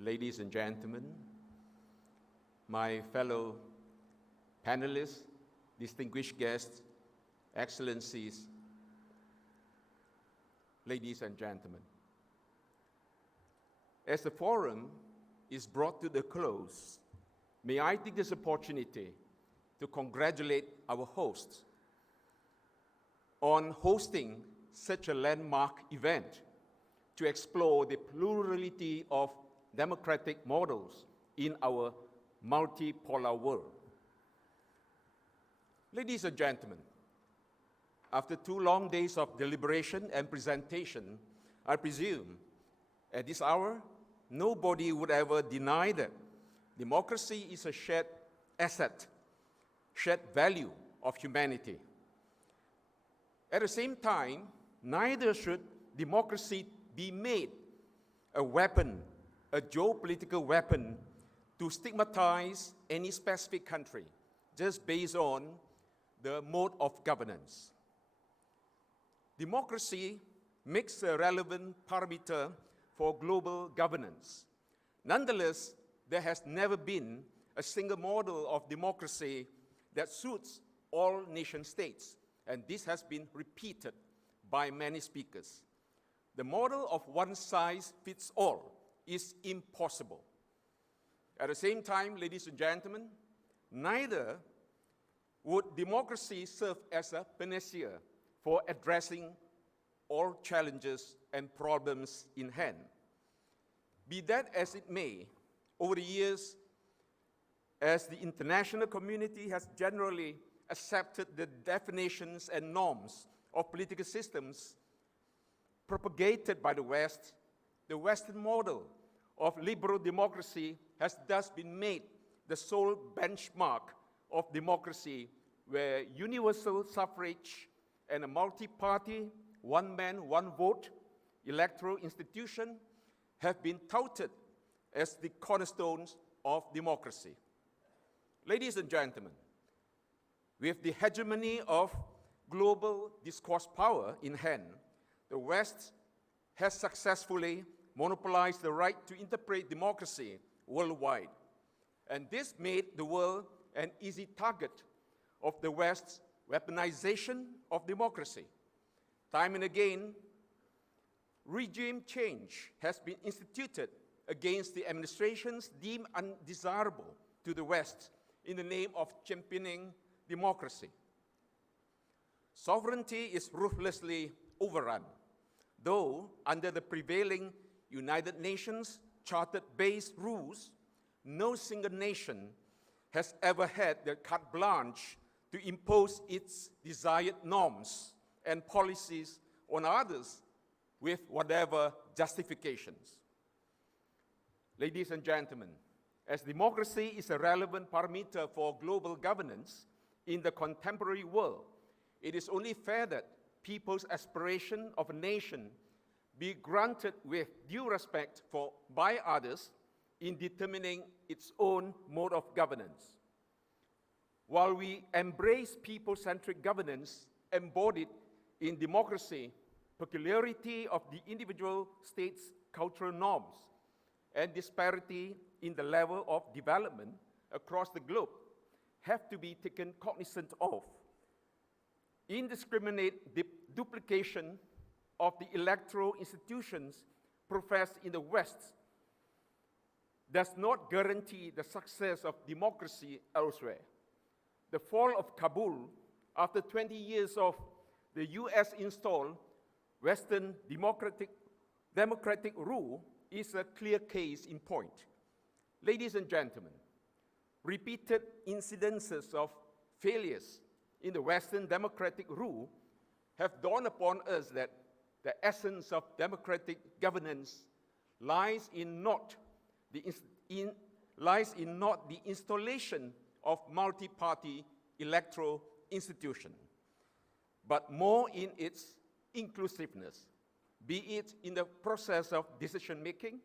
ladies and gentlemen, my fellow panelists, distinguished guests, excellencies, ladies and gentlemen. As the forum is brought to the close, may I take this opportunity to congratulate our hosts on hosting such a landmark event to explore the plurality of democratic models in our multipolar world. Ladies and gentlemen, after 2 long days of deliberation and presentation, I presume at this hour, nobody would ever deny that democracy is a shared asset, shared value of humanity. At the same time, neither should democracy be made a weapon, a geopolitical weapon to stigmatize any specific country just based on the mode of governance. Democracy makes a relevant parameter for global governance. Nonetheless, there has never been a single model of democracy that suits all nation states, and this has been repeated by many speakers. The model of one size fits all is impossible. At the same time, ladies and gentlemen, neither would democracy serve as a panacea for addressing all challenges and problems in hand. Be that as it may, over the years, as the international community has generally accepted the definitions and norms of political systems propagated by the West, the Western model of liberal democracy has thus been made the sole benchmark of democracy, where universal suffrage and a multi-party, one man, one vote electoral institution have been touted as the cornerstones of democracy. Ladies and gentlemen, with the hegemony of global discourse power in hand, the West has successfully monopolized the right to interpret democracy worldwide. And this made the world an easy target of the West's weaponization of democracy. Time and again, regime change has been instituted against the administrations deemed undesirable to the West in the name of championing democracy. Sovereignty is ruthlessly overrun, though under the prevailing United Nations Charter-based rules, no single nation has ever had the carte blanche to impose its desired norms and policies on others with whatever justifications. Ladies and gentlemen, as democracy is a relevant parameter for global governance in the contemporary world, it is only fair that people's aspiration of a nation be granted with due respect by others in determining its own mode of governance. While we embrace people-centric governance embodied in democracy, peculiarity of the individual state's cultural norms and disparity in the level of development across the globe have to be taken cognizance of. Indiscriminate duplication of the electoral institutions professed in the West does not guarantee the success of democracy elsewhere. The fall of Kabul, after 20 years of the US-installed Western democratic rule, is a clear case in point. Ladies and gentlemen, repeated incidences of failures in the Western democratic rule have dawned upon us that the essence of democratic governance lies in not the installation of multi-party electoral institution, but more in its inclusiveness, be it in the process of decision-making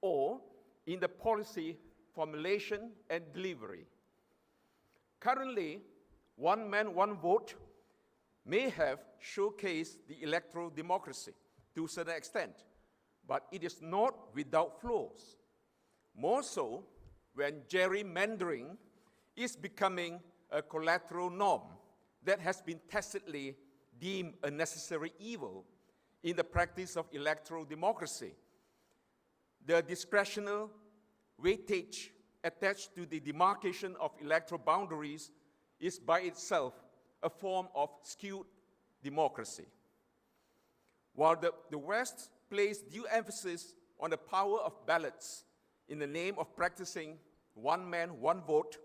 or in the policy formulation and delivery. Currently, one man, one vote may have showcased the electoral democracy to a certain extent, but it is not without flaws. more so when gerrymandering is becoming a collateral norm that has been tacitly deemed a necessary evil in the practice of electoral democracy. The discretional weightage attached to the demarcation of electoral boundaries is by itself a form of skewed democracy. While the West placed due emphasis on the power of ballots in the name of practicing one man, one vote,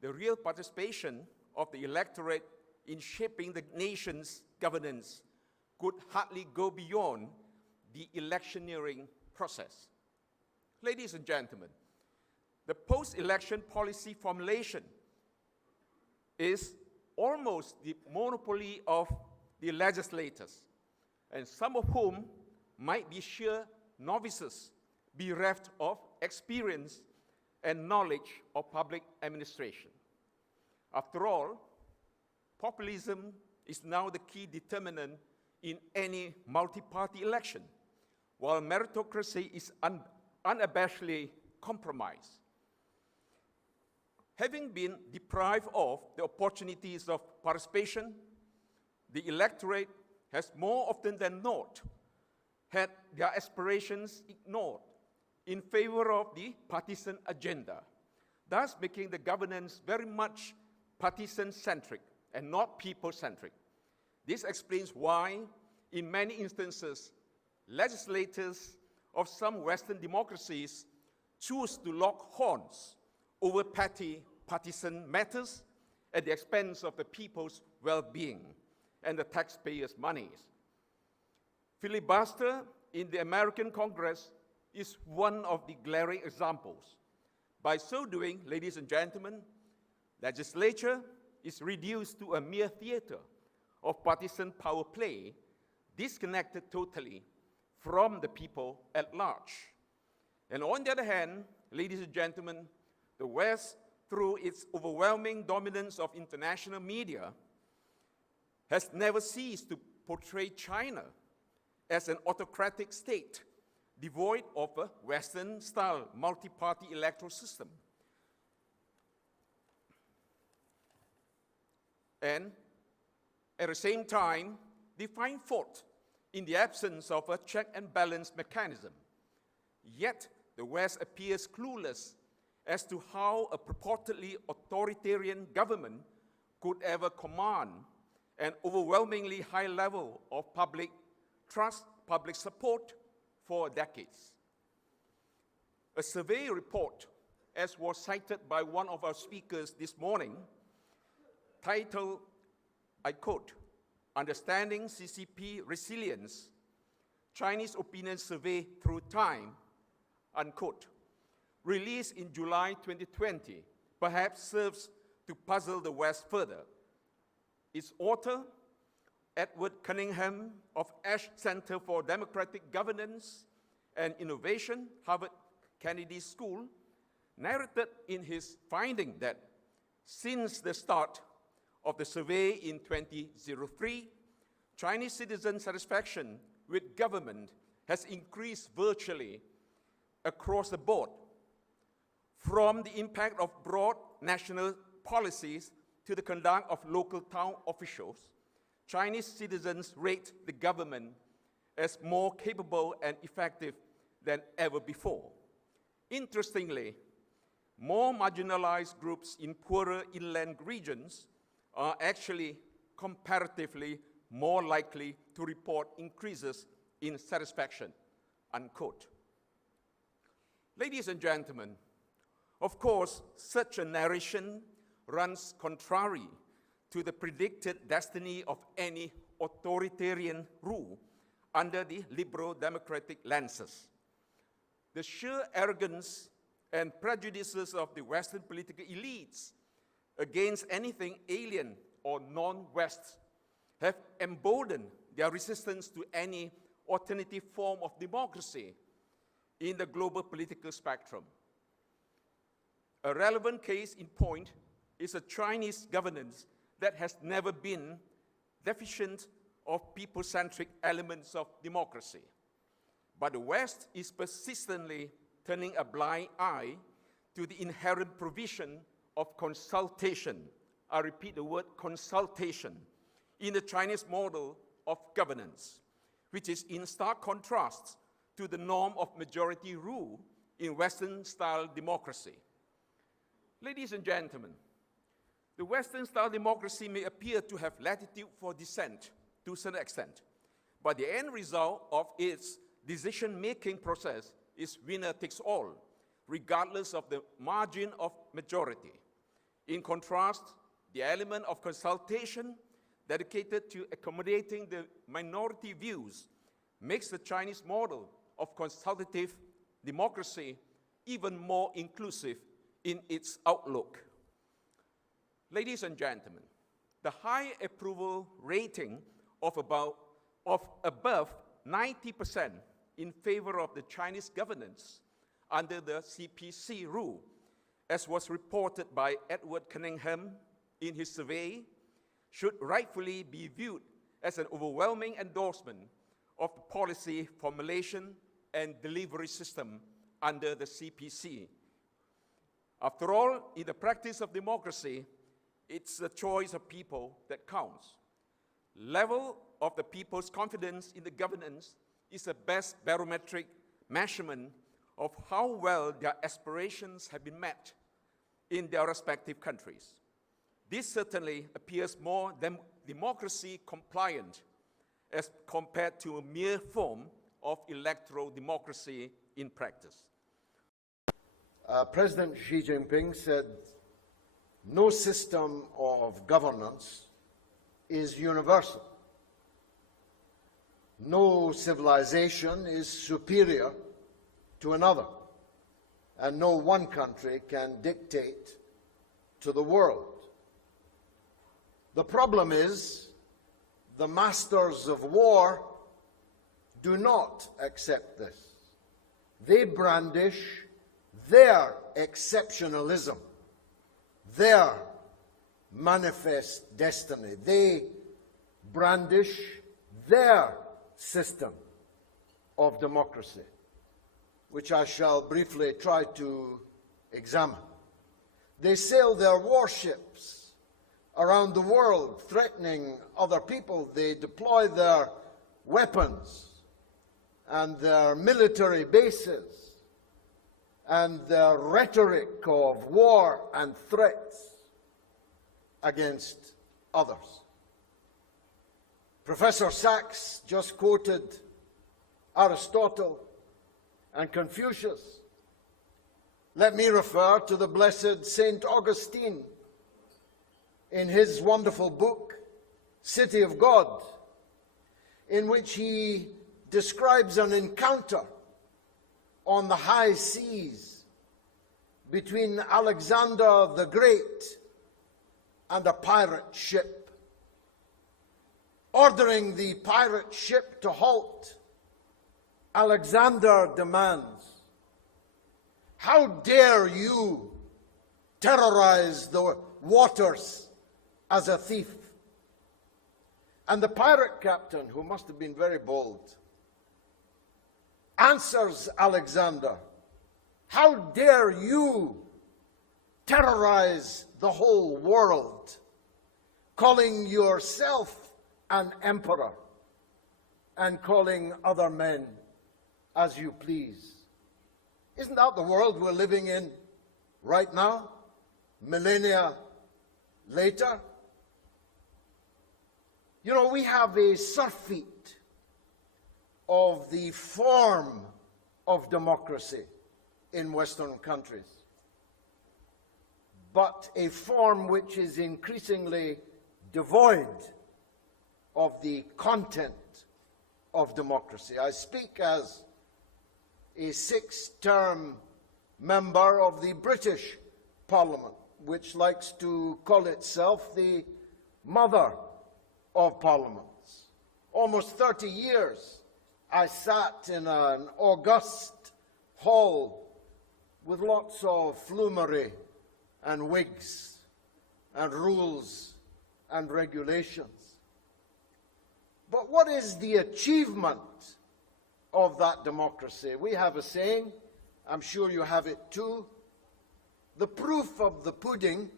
the real participation of the electorate in shaping the nation's governance could hardly go beyond the electioneering process. Ladies and gentlemen, the post-election policy formulation is almost the monopoly of the legislators, and some of whom might be sheer novices, bereft of experience and knowledge of public administration. After all, populism is now the key determinant in any multi-party election, while meritocracy is unabashedly compromised. Having been deprived of the opportunities of participation, the electorate has more often than not had their aspirations ignored in favor of the partisan agenda, thus making the governance very much partisan-centric and not people-centric. This explains why, in many instances, legislators of some Western democracies choose to lock horns over petty partisan matters at the expense of the people's well-being and the taxpayers' monies. Filibuster in the American Congress is one of the glaring examples. By so doing, ladies and gentlemen, legislature is reduced to a mere theater of partisan power play, disconnected totally from the people at large. And on the other hand, ladies and gentlemen, the West, through its overwhelming dominance of international media, has never ceased to portray China as an autocratic state devoid of a Western-style multi-party electoral system. And at the same time, they find fault in the absence of a check and balance mechanism. Yet, the West appears clueless as to how a purportedly authoritarian government could ever command an overwhelmingly high level of public trust, public support for decades. A survey report, as was cited by one of our speakers this morning, titled, I quote, "Understanding CCP Resilience, Chinese Opinion Survey Through Time," unquote, released in July 2020, perhaps serves to puzzle the West further. Its author, Edward Cunningham of Ash Center for Democratic Governance and Innovation, Harvard Kennedy School, narrated in his finding that since the start of the survey in 2003, Chinese citizen satisfaction with government has increased virtually across the board, from the impact of broad national policies to the conduct of local town officials. Chinese citizens rate the government as more capable and effective than ever before. Interestingly, more marginalized groups in poorer inland regions are actually comparatively more likely to report increases in satisfaction, unquote. Ladies and gentlemen, of course, such a narration runs contrary to the predicted destiny of any authoritarian rule under the liberal democratic lenses. The sheer arrogance and prejudices of the Western political elites against anything alien or non-West have emboldened their resistance to any alternative form of democracy in the global political spectrum. A relevant case in point is a Chinese governance that has never been deficient of people-centric elements of democracy. But the West is persistently turning a blind eye to the inherent provision of consultation. I repeat the word consultation in the Chinese model of governance, which is in stark contrast to the norm of majority rule in Western-style democracy. Ladies and gentlemen, the Western-style democracy may appear to have latitude for dissent to a certain extent, but the end result of its decision-making process is winner takes all, regardless of the margin of majority. In contrast, the element of consultation dedicated to accommodating the minority views makes the Chinese model of consultative democracy even more inclusive in its outlook. Ladies and gentlemen, the high approval rating of above 90% in favor of the Chinese governance under the CPC rule, as was reported by Edward Cunningham in his survey, should rightfully be viewed as an overwhelming endorsement of the policy formulation and delivery system under the CPC. After all, in the practice of democracy, it's the choice of people that counts. Level of the people's confidence in the governance is the best barometric measurement of how well their aspirations have been met in their respective countries. This certainly appears more democracy compliant as compared to a mere form of electoral democracy in practice. President Xi Jinping said, "No system of governance is universal. No civilization is superior to another, and no one country can dictate to the world. The problem is the masters of war do not accept this. They brandish their exceptionalism, their manifest destiny. They brandish their system of democracy, which I shall briefly try to examine. They sail their warships around the world, threatening other people. They deploy their weapons and their military bases and their rhetoric of war and threats against others. Professor Sachs just quoted Aristotle and Confucius. Let me refer to the blessed Saint Augustine in his wonderful book, City of God, in which he describes an encounter on the high seas between Alexander the Great and a pirate ship. Ordering the pirate ship to halt, Alexander demands, "How dare you terrorize the waters as a thief?" And the pirate captain, who must have been very bold, answers Alexander, "How dare you terrorize the whole world, calling yourself an emperor and calling other men as you please?" Isn't that the world we're living in right now, millennia later? You know, we have a surfeit of the form of democracy in Western countries, but a form which is increasingly devoid of the content of democracy. I speak as a six-term member of the British Parliament, which likes to call itself the mother of parliaments. Almost 30 years I sat in an august hall with lots of flummery and wigs and rules and regulations. But what is the achievement of that democracy? We have a saying, I'm sure you have it too. The proof of the pudding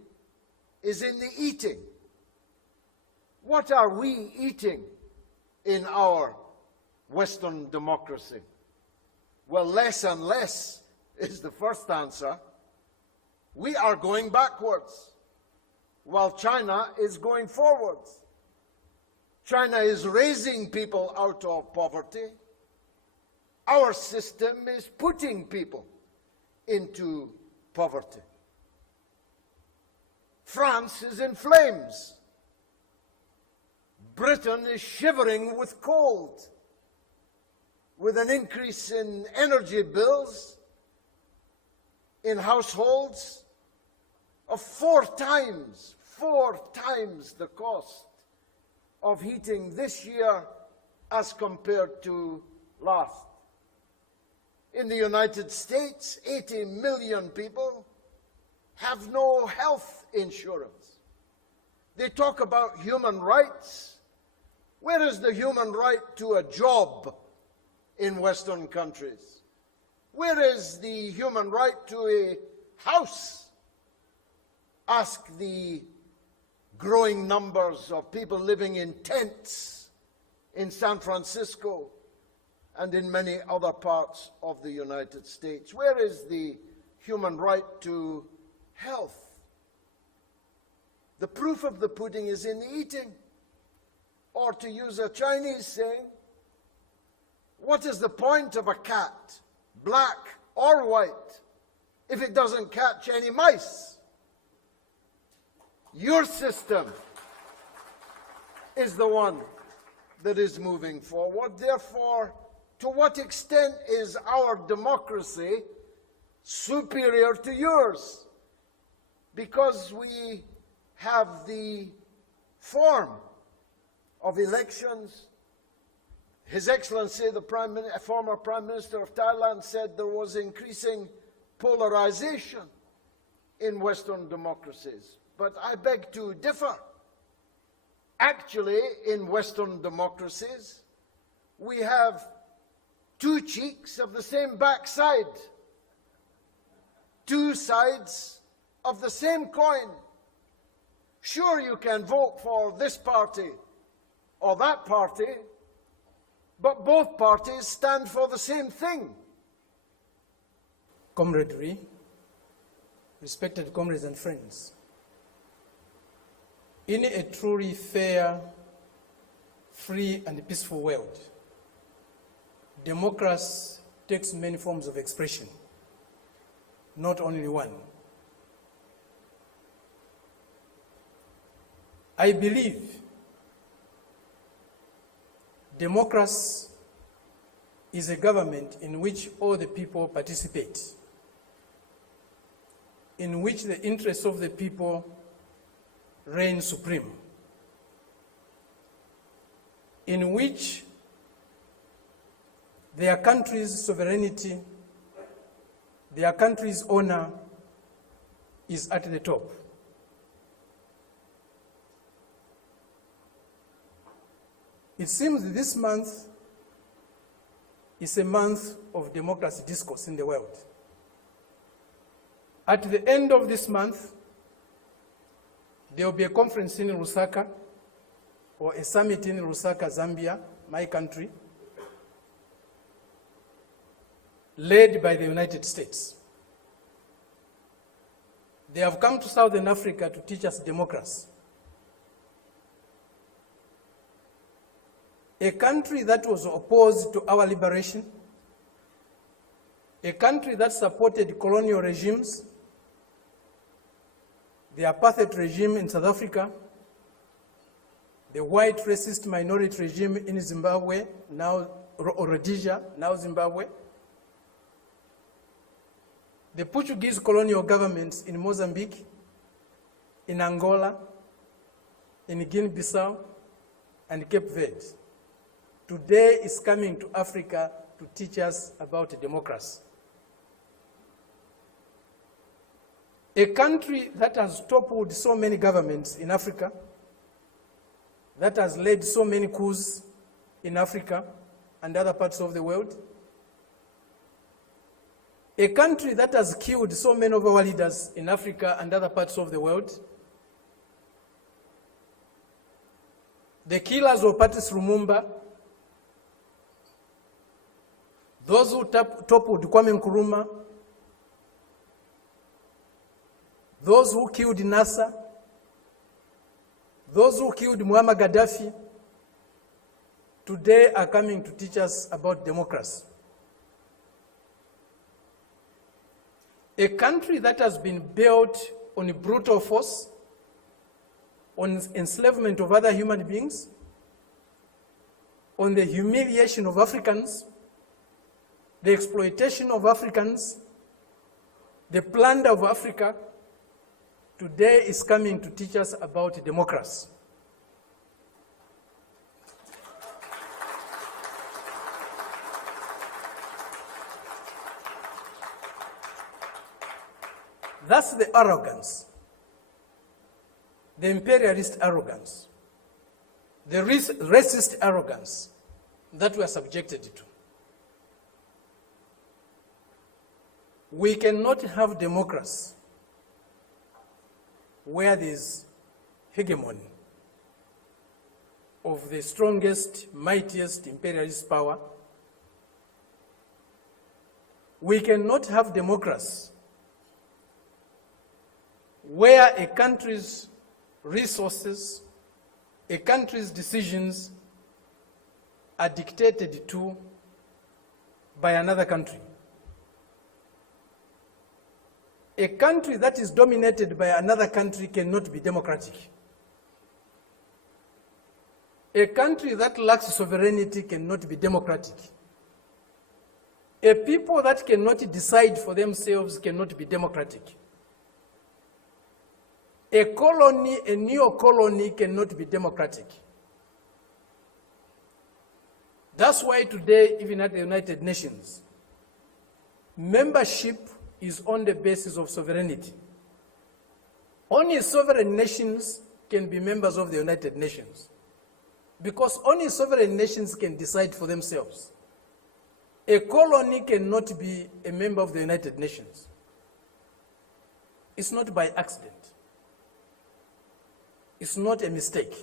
is in the eating. What are we eating in our Western democracy? Well, less and less is the first answer. We are going backwards, while China is going forwards. China is raising people out of poverty. Our system is putting people into poverty. France is in flames. Britain is shivering with cold, with an increase in energy bills in households of four times the cost of heating this year as compared to last. In the United States, 80 million people have no health insurance. They talk about human rights. Where is the human right to a job in Western countries? Where is the human right to a house? Ask the growing numbers of people living in tents in San Francisco and in many other parts of the United States. Where is the human right to health? The proof of the pudding is in the eating. Or to use a Chinese saying, what is the point of a cat, black or white, if it doesn't catch any mice? Your system is the one that is moving forward. Therefore, to what extent is our democracy superior to yours? Because we have the form of elections. His Excellency, the former Prime Minister of Thailand, said there was increasing polarization in Western democracies. But I beg to differ. Actually, in Western democracies, we have two cheeks of the same backside, two sides of the same coin. Sure, you can vote for this party or that party, but both parties stand for the same thing. Camaraderie, respected comrades and friends, in a truly fair, free and peaceful world, democracy takes many forms of expression, not only one. I believe democracy is a government in which all the people participate, in which the interests of the people reign supreme, in which their country's sovereignty, their country's honor is at the top. It seems this month is a month of democracy discourse in the world. At the end of this month, there will be a conference in Lusaka, or a summit in Lusaka, Zambia, my country, led by the United States. They have come to Southern Africa to teach us democracy. A country that was opposed to our liberation, a country that supported colonial regimes, the apartheid regime in South Africa, the white racist minority regime in Zimbabwe, now Rhodesia, now Zimbabwe, the Portuguese colonial governments in Mozambique, in Angola, in Guinea-Bissau, and Cape Verde. Today is coming to Africa to teach us about democracy. A country that has toppled so many governments in Africa, that has led so many coups in Africa and other parts of the world, A country that has killed so many of our leaders in Africa and other parts of the world. The killers of Patrice Lumumba, those who toppled Kwame Nkrumah, those who killed Nasser, those who killed Muammar Gaddafi, today are coming to teach us about democracy. A country that has been built on brutal force, on enslavement of other human beings, on the humiliation of Africans, the exploitation of Africans, the plunder of Africa, today is coming to teach us about democracy. That's the arrogance, the imperialist arrogance, the racist arrogance that we are subjected to. We cannot have democracy where there is hegemony of the strongest, mightiest imperialist power. We cannot have democracy where a country's resources, a country's decisions are dictated to by another country. A country that is dominated by another country cannot be democratic. A country that lacks sovereignty cannot be democratic. A people that cannot decide for themselves cannot be democratic. A colony, a neo-colony cannot be democratic. That's why today, even at the United Nations, membership is on the basis of sovereignty. Only sovereign nations can be members of the United Nations, because only sovereign nations can decide for themselves. A colony cannot be a member of the United Nations. It's not by accident. It's not a mistake.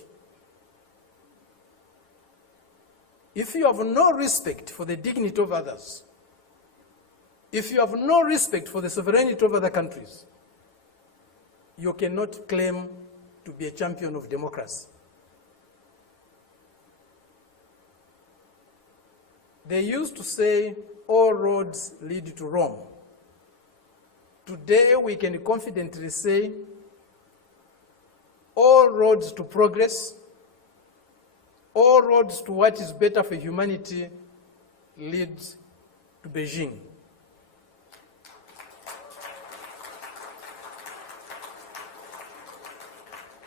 If you have no respect for the dignity of others, if you have no respect for the sovereignty of other countries, you cannot claim to be a champion of democracy. They used to say, all roads lead to Rome. Today we can confidently say, all roads to progress, all roads to what is better for humanity leads to Beijing.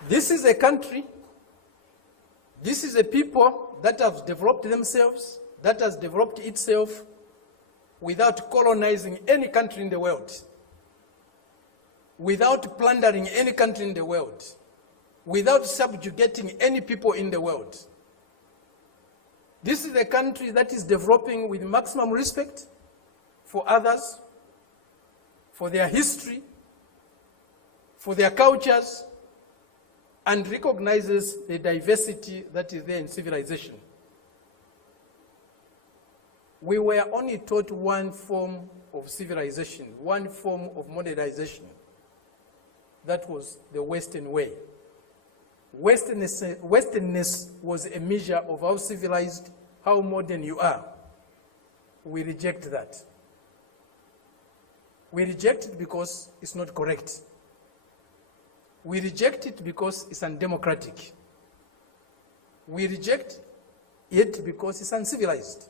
This is a country, this is a people that have developed themselves, that has developed itself without colonizing any country in the world, without plundering any country in the world, without subjugating any people in the world. This is a country that is developing with maximum respect for others, for their history, for their cultures, and recognizes the diversity that is there in civilization. We were only taught one form of civilization, one form of modernization. That was the Western way. Westernness was a measure of how civilized, how modern you are. We reject that. We reject it because it's not correct. We reject it because it's undemocratic. We reject it because it's uncivilized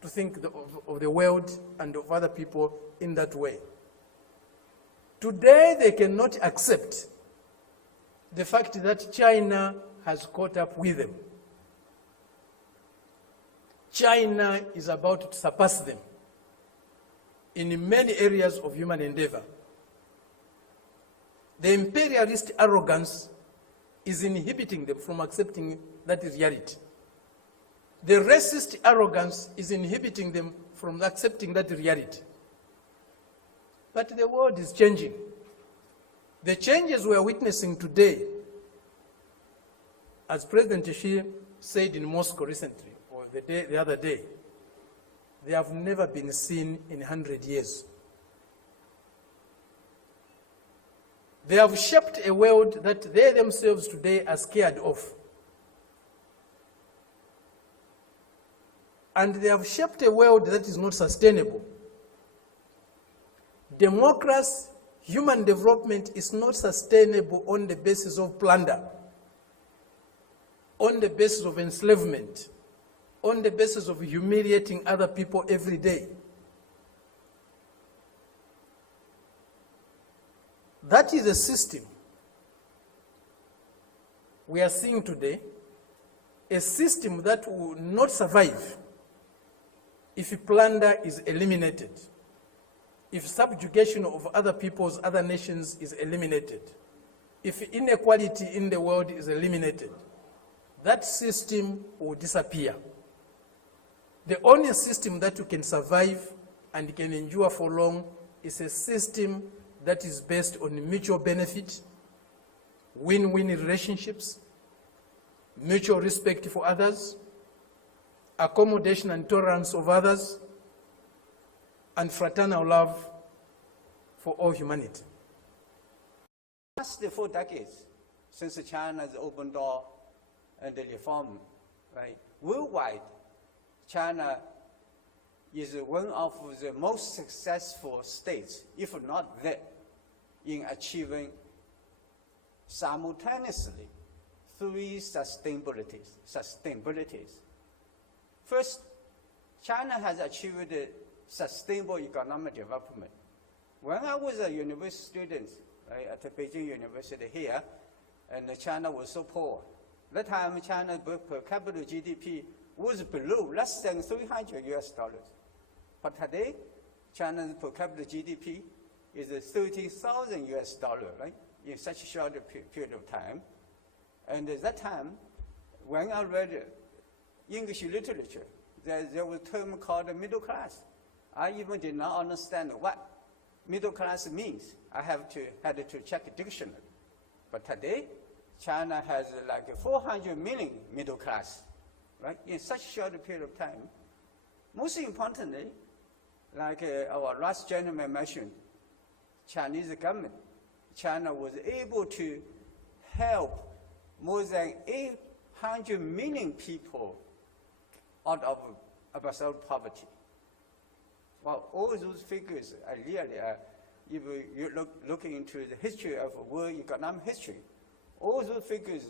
to think of the world and of other people in that way. Today, they cannot accept the fact that China has caught up with them. China is about to surpass them in many areas of human endeavor. The imperialist arrogance is inhibiting them from accepting that reality. The racist arrogance is inhibiting them from accepting that reality. But the world is changing. The changes we are witnessing today, as President Xi said in Moscow recently, or the other day, they have never been seen in 100 years. They have shaped a world that they themselves today are scared of. And they have shaped a world that is not sustainable. Democracy, human development is not sustainable on the basis of plunder, on the basis of enslavement, on the basis of humiliating other people every day. That is a system we are seeing today, a system that will not survive if plunder is eliminated, if subjugation of other peoples, other nations is eliminated, if inequality in the world is eliminated. That system will disappear. The only system that you can survive and can endure for long is a system that is based on mutual benefit, win-win relationships, mutual respect for others, accommodation and tolerance of others, and fraternal love for all humanity. Past 4 decades since China's open door and the reform, right? Worldwide, China is one of the most successful states, if not the, in achieving simultaneously 3 sustainabilities. First, China has achieved sustainable economic development. When I was a university student, right, at the Beijing University here, and China was so poor, that time China's per capita GDP was below, less than $300 US. But today, China's per capita GDP is 30,000 US, right? In such a short period of time. And at that time, when I read English literature, there was a term called middle class. I even did not understand what middle class means. I had to check a dictionary. But today, China has like 400 million middle class, right? In such a short period of time. Most importantly, like our last gentleman mentioned, Chinese government, China was able to help more than 800 million people out of absolute poverty. Well, all those figures are really, if you look into the history of world economic history, all those figures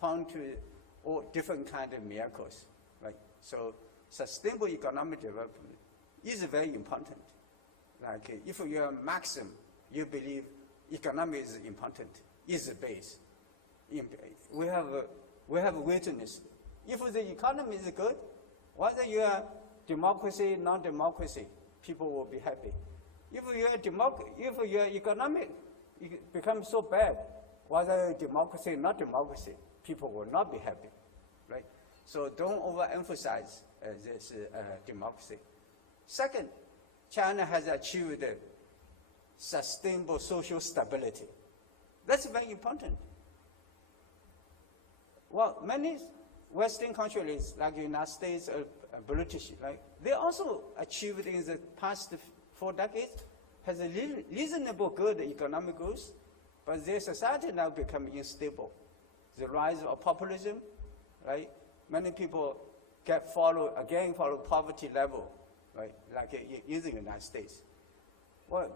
point to all different kinds of miracles, right? So sustainable economic development is very important. Like if you're a Marxist, you believe economy is important, is the base. We have witnessed. If the economy is good, whether you are democracy, non-democracy, people will be happy. If your economic becomes so bad, whether democracy, not democracy, people will not be happy, right? So don't overemphasize this democracy. Second, China has achieved sustainable social stability. That's very important. Well, many Western countries, like the United States, British, right? They also achieved in the past 4 decades, has a reasonable good economic growth, but their society now become unstable. The rise of populism, right? Many people follow poverty level, right? Like in the United States. Well,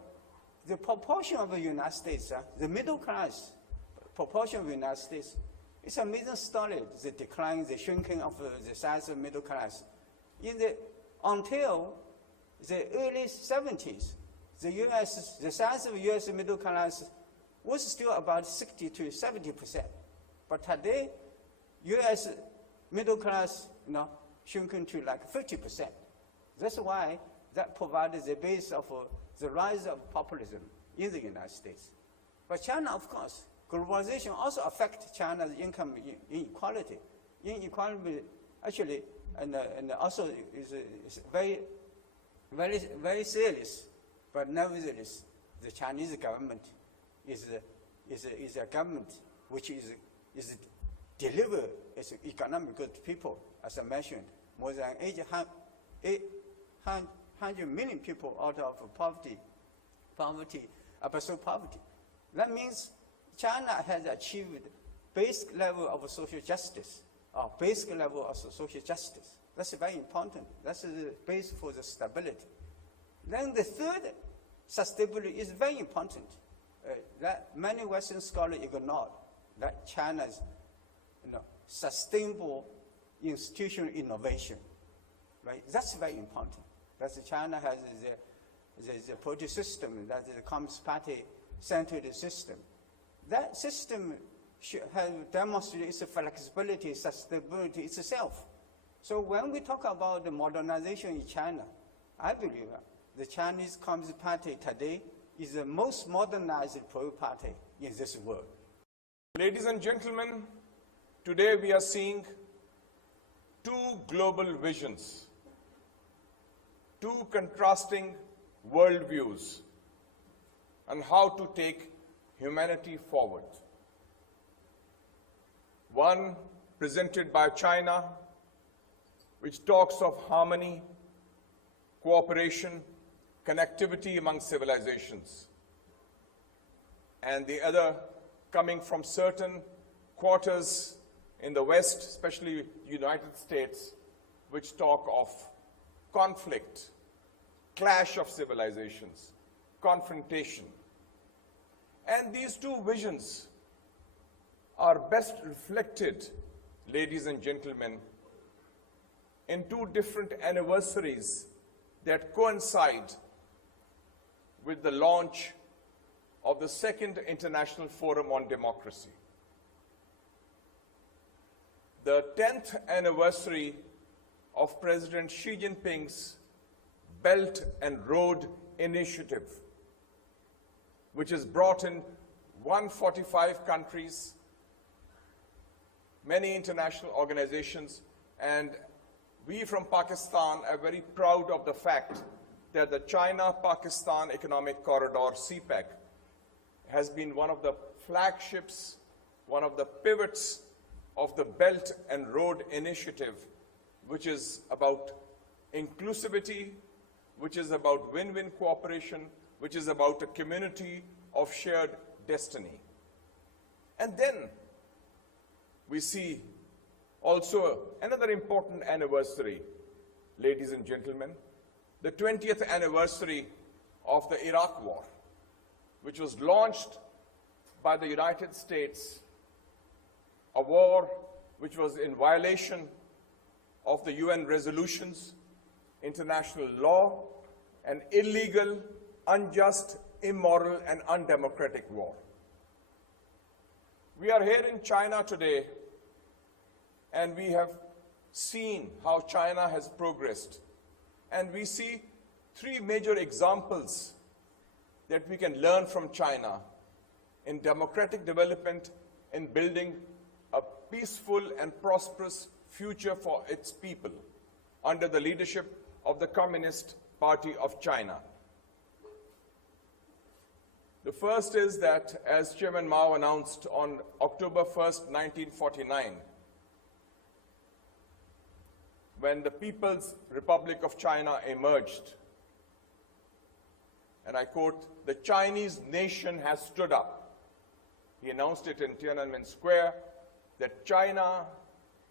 the proportion of the United States, the middle class proportion of the United States, it's an amazing story, the decline, the shrinking of the size of middle class. Until the early 70s, the size of U.S. middle class was still about 60 to 70%. But today, U.S. middle class, shrunken to like 50%. That's why that provided the base of the rise of populism in the United States. But China, of course, globalization also affects China's income inequality. Inequality actually, and also is very, very, very serious But nevertheless, the Chinese government is a government which is deliver its economic good to people, as I mentioned, more than 800 million people out of poverty, absolute poverty. That means China has achieved basic level of social justice, or basic level of social justice. That's very important. That's the base for the stability. Then the third, sustainability is very important. That many Western scholars ignore, that China's sustainable institutional innovation, right? That's very important. That's China has the party system, that is the Communist Party-centered system. That system should have demonstrated its flexibility, sustainability itself. So when we talk about the modernization in China, I believe the Chinese Communist Party today is the most modernized political party in this world. Ladies and gentlemen, today we are seeing two global visions, two contrasting worldviews on how to take humanity forward. One presented by China, which talks of harmony, cooperation, connectivity among civilizations, and the other coming from certain quarters in the West, especially United States, which talk of conflict, clash of civilizations, confrontation. And these two visions are best reflected, ladies and gentlemen, in two different anniversaries that coincide with the launch of the Second International Forum on Democracy. The 10th anniversary of President Xi Jinping's Belt and Road Initiative, which has brought in 145 countries, many international organizations, and we from Pakistan are very proud of the fact that the China-Pakistan Economic Corridor, CPEC, has been one of the flagships, one of the pivots of the Belt and Road Initiative, which is about inclusivity, which is about win-win cooperation, which is about a community of shared destiny. And then we see also another important anniversary, ladies and gentlemen, the 20th anniversary of the Iraq War, which was launched by the United States, a war which was in violation of the UN resolutions, international law, an illegal, unjust, immoral, and undemocratic war. We are here in China today, and we have seen how China has progressed. And we see three major examples that we can learn from China in democratic development, in building a peaceful and prosperous future for its people under the leadership of the Communist Party of China. The first is that, as Chairman Mao announced on October 1st, 1949, when the People's Republic of China emerged, and I quote, "The Chinese nation has stood up." He announced it in Tiananmen Square, that China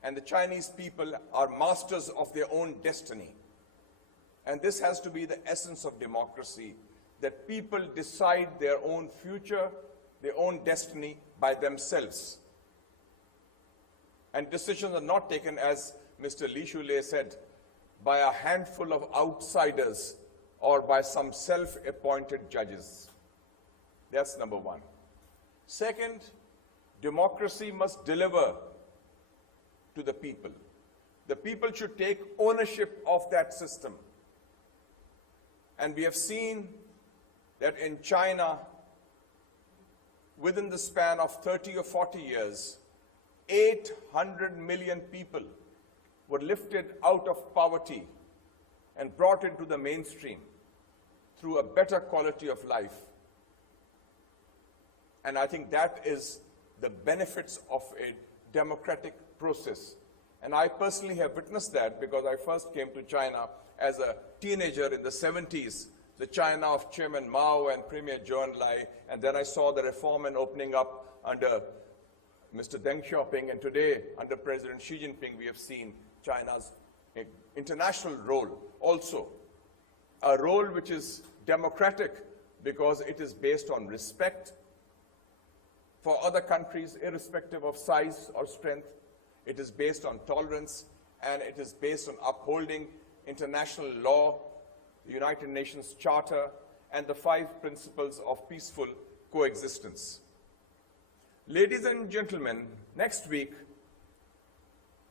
and the Chinese people are masters of their own destiny. And this has to be the essence of democracy, that people decide their own future, their own destiny by themselves. And decisions are not taken, as Mr. Li Shulei said, by a handful of outsiders or by some self-appointed judges. That's number one. Second, democracy must deliver to the people. The people should take ownership of that system. And we have seen that in China, within the span of 30 or 40 years, 800 million people were lifted out of poverty and brought into the mainstream through a better quality of life. And I think that is the benefits of a democratic process. And I personally have witnessed that because I first came to China as a teenager in the 70s, the China of Chairman Mao and Premier Zhou Enlai, and then I saw the reform and opening up under Mr. Deng Xiaoping, and today under President Xi Jinping we have seen China's international role also. A role which is democratic because it is based on respect for other countries, irrespective of size or strength. It is based on tolerance, and it is based on upholding international law, the United Nations Charter, and the 5 principles of peaceful coexistence. Ladies and gentlemen, next week,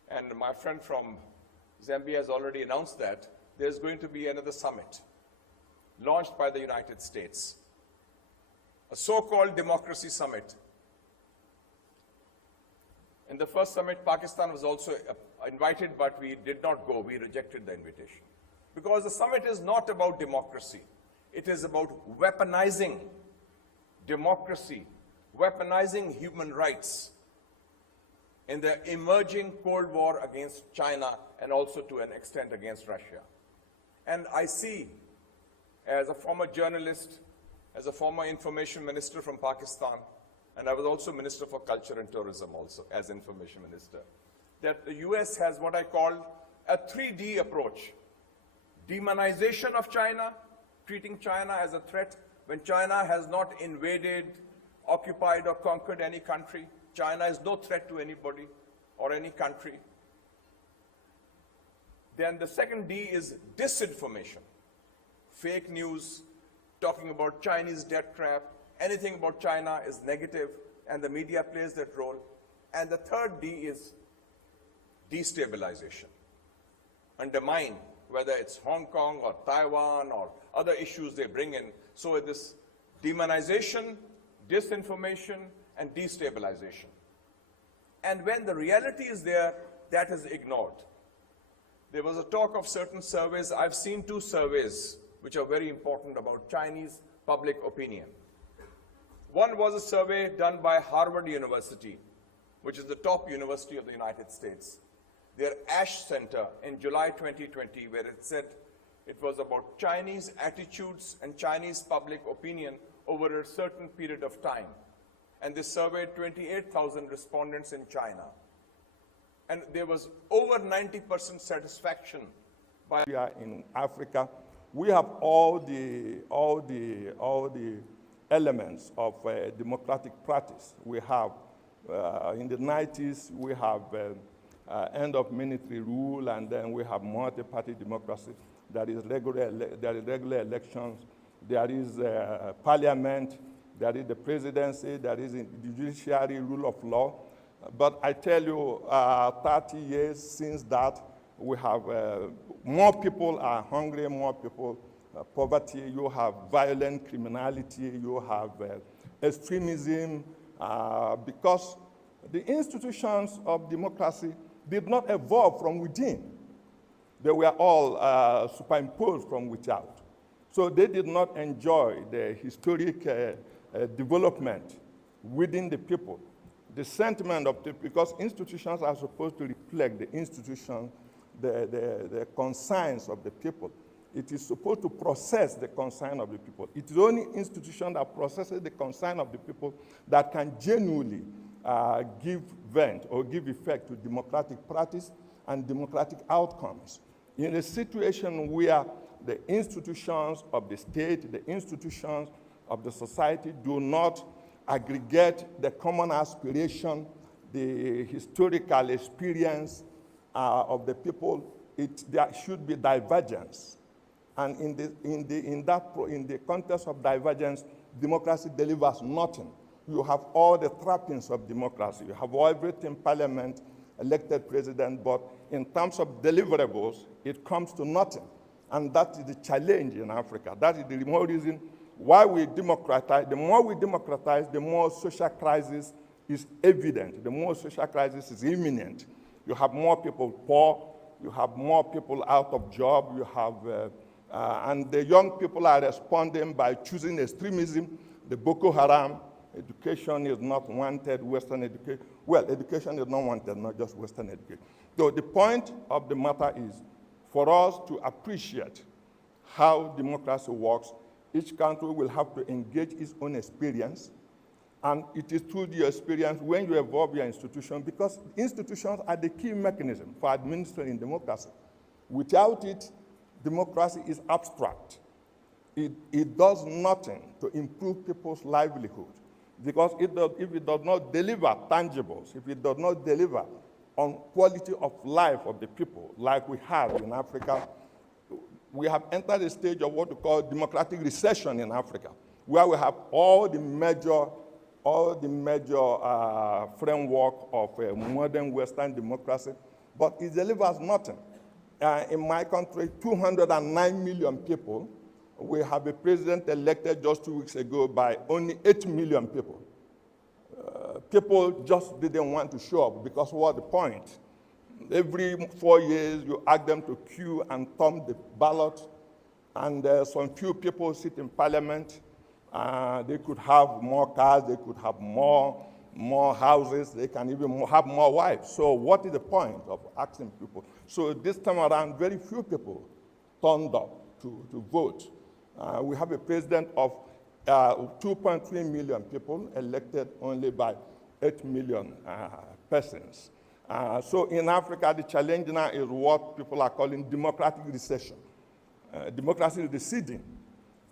and my friend from Zambia has already announced that, there's going to be another summit launched by the United States, a so-called democracy summit. In the first summit, Pakistan was also invited, but we did not go. We rejected the invitation. Because the summit is not about democracy. It is about weaponizing democracy, weaponizing human rights in the emerging Cold War against China and also to an extent against Russia. And I see, as a former journalist, as a former information minister from Pakistan, and I was also Minister for Culture and Tourism also as Information Minister, that the US has what I call a 3D approach. Demonization of China, treating China as a threat when China has not invaded, occupied or conquered any country. China is no threat to anybody or any country. Then the second D is disinformation. Fake news, talking about Chinese death trap, anything about China is negative, and the media plays that role. And the third D is destabilization. Undermine, whether it's Hong Kong or Taiwan or other issues they bring in. So this demonization, disinformation, and destabilization. And when the reality is there, that is ignored. There was a talk of certain surveys. I've seen 2 surveys which are very important about Chinese public opinion. One was a survey done by Harvard University, which is the top university of the United States. Their Ash Center in July 2020, where it said it was about Chinese attitudes and Chinese public opinion over a certain period of time. And they surveyed 28,000 respondents in China. And there was over 90% satisfaction by in Africa. We have all the elements of democratic practice. We have, in the 90s, we have end of military rule, and then we have multi-party democracy. There is regular elections. There is parliament. There is the presidency. There is the judiciary, rule of law. But I tell you, 30 years since that, we have more people are hungry, more people poverty, you have violent criminality, you have extremism, because the institutions of democracy did not evolve from within. They were all superimposed from without. So they did not enjoy the historic development within the people. The sentiment of the, because institutions are supposed to reflect the institution, the concerns of the people. It is supposed to process the concern of the people. It is the only institution that processes the concern of the people that can genuinely give vent or give effect to democratic practice and democratic outcomes. In a situation where the institutions of the state, the institutions of the society do not aggregate the common aspiration, the historical experience of the people, there should be divergence. And in the context of divergence, democracy delivers nothing. You have all the trappings of democracy. You have everything, parliament, elected president, but in terms of deliverables, it comes to nothing. And that is the challenge in Africa. That is the more reason why we democratize. The more we democratize, the more social crisis is evident. The more social crisis is imminent. You have more people poor. You have more people out of job. You have And the young people are responding by choosing extremism, the Boko Haram. Education is not wanted, Western education. Well, education is not wanted, not just Western education. So the point of the matter is for us to appreciate how democracy works. Each country will have to engage its own experience. And it is through your experience when you evolve your institution, because institutions are the key mechanism for administering democracy. Without it, democracy is abstract. It does nothing to improve people's livelihood, because if it does not deliver tangibles, if it does not deliver on quality of life of the people, like we have in Africa, we have entered a stage of what we call democratic recession in Africa, where we have all the major framework of a modern Western democracy, but it delivers nothing. In my country, 209 million people. We have a president elected just 2 weeks ago by only 8 million people. People just didn't want to show up because what's the point? Every 4 years, you ask them to queue and thumb the ballot, and some few people sit in parliament. They could have more cars, they could have more houses, they can even have more wives. So what is the point of asking people? So this time around, very few people turned up to vote. We have a president of 2.3 million people elected only by 8 million persons. So in Africa, the challenge now is what people are calling democratic recession. Democracy is receding.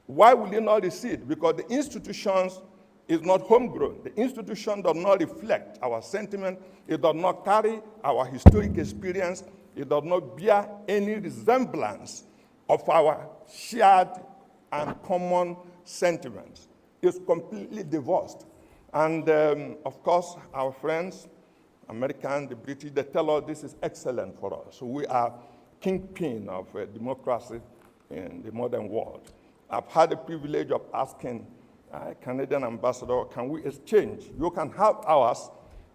Why will it not recede? Because the institutions is not homegrown. The institution does not reflect our sentiment. It does not carry our historic experience. It does not bear any resemblance of our shared and common sentiments. It's completely divorced. And of course, our friends, Americans, the British, they tell us this is excellent for us. So we are kingpin of democracy in the modern world. I've had the privilege of asking Canadian ambassador, can we exchange? You can have ours.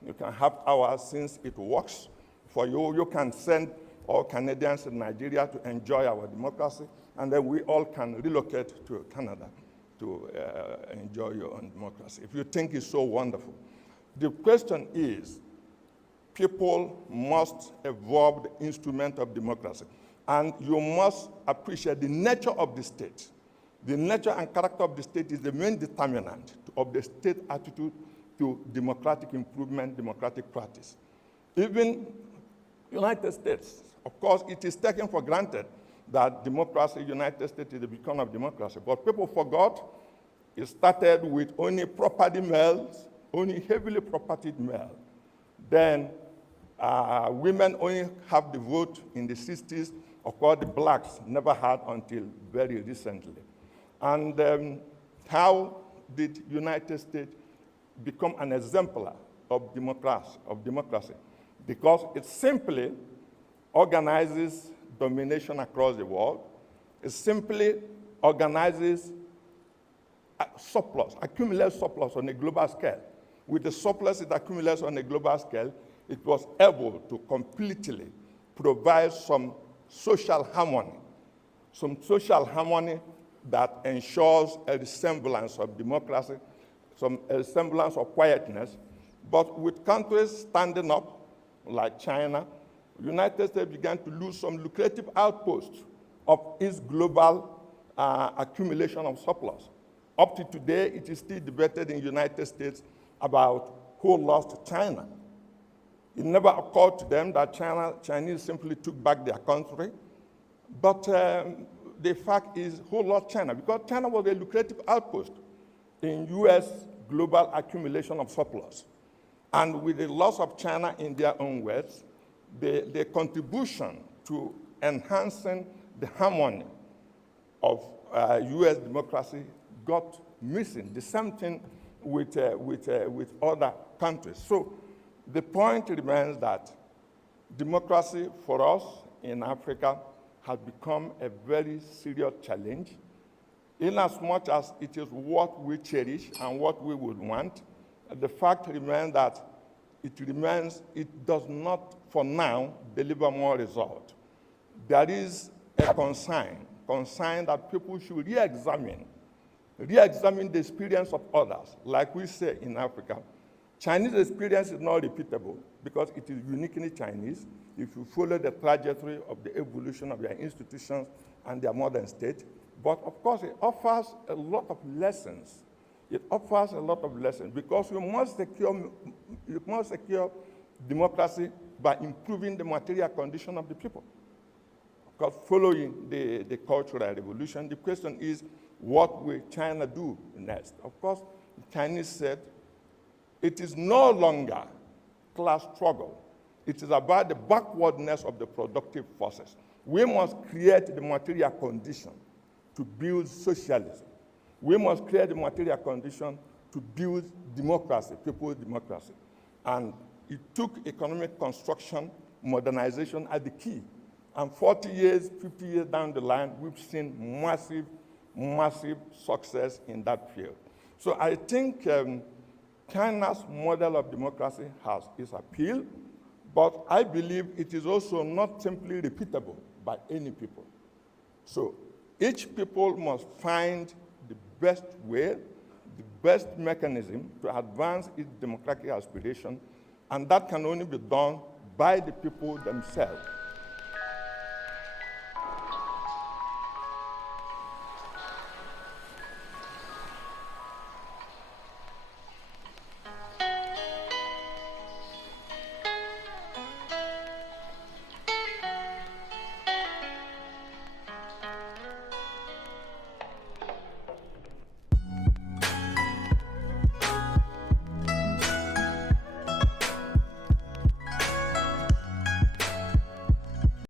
You can have ours since it works for you. You can send all Canadians in Nigeria to enjoy our democracy, and then we all can relocate to Canada to enjoy your own democracy, if you think it's so wonderful. The question is, people must evolve the instrument of democracy, and you must appreciate the nature of the state. The nature and character of the state is the main determinant of the state attitude to democratic improvement, democratic practice. Even United States, of course, it is taken for granted that democracy, United States is the beacon of democracy. But people forgot it started with only property males, only heavily propertied males. Then women only have the vote in the 60s. Of course, the blacks never had until very recently. And how did United States become an exemplar of democracy? Because it simply organizes domination across the world. It simply organizes surplus, accumulates surplus on a global scale. With the surplus it accumulates on a global scale, it was able to completely provide some social harmony that ensures a semblance of democracy, a semblance of quietness. But with countries standing up, like China, the United States began to lose some lucrative outposts of its global accumulation of surplus. Up to today, it is still debated in the United States about who lost China. It never occurred to them that Chinese simply took back their country. But the fact is, who lost China? Because China was a lucrative outpost in US global accumulation of surplus. And with the loss of China in their own words, the contribution to enhancing the harmony of US democracy got missing. The same thing with other countries. So the point remains that democracy for us in Africa has become a very serious challenge. In as much as it is what we cherish and what we would want, the fact remains that it does not, for now, deliver more result. There is a concern concerned that people should re-examine the experience of others. Like we say in Africa, Chinese experience is not repeatable because it is uniquely Chinese. If you follow the trajectory of the evolution of their institutions and their modern state, but of course it offers a lot of lessons. It offers a lot of lessons because you must secure democracy by improving the material condition of the people. Because following the Cultural Revolution, the question is, what will China do next? Of course, the Chinese said, it is no longer class struggle. It is about the backwardness of the productive forces. We must create the material condition to build socialism. We must create the material condition to build democracy, people's democracy. And it took economic construction, modernization as the key. And 40 years, 50 years down the line, we've seen massive, massive success in that field. So I think China's model of democracy has its appeal, but I believe it is also not simply repeatable by any people. So each people must find the best way, the best mechanism to advance its democratic aspiration, and that can only be done by the people themselves.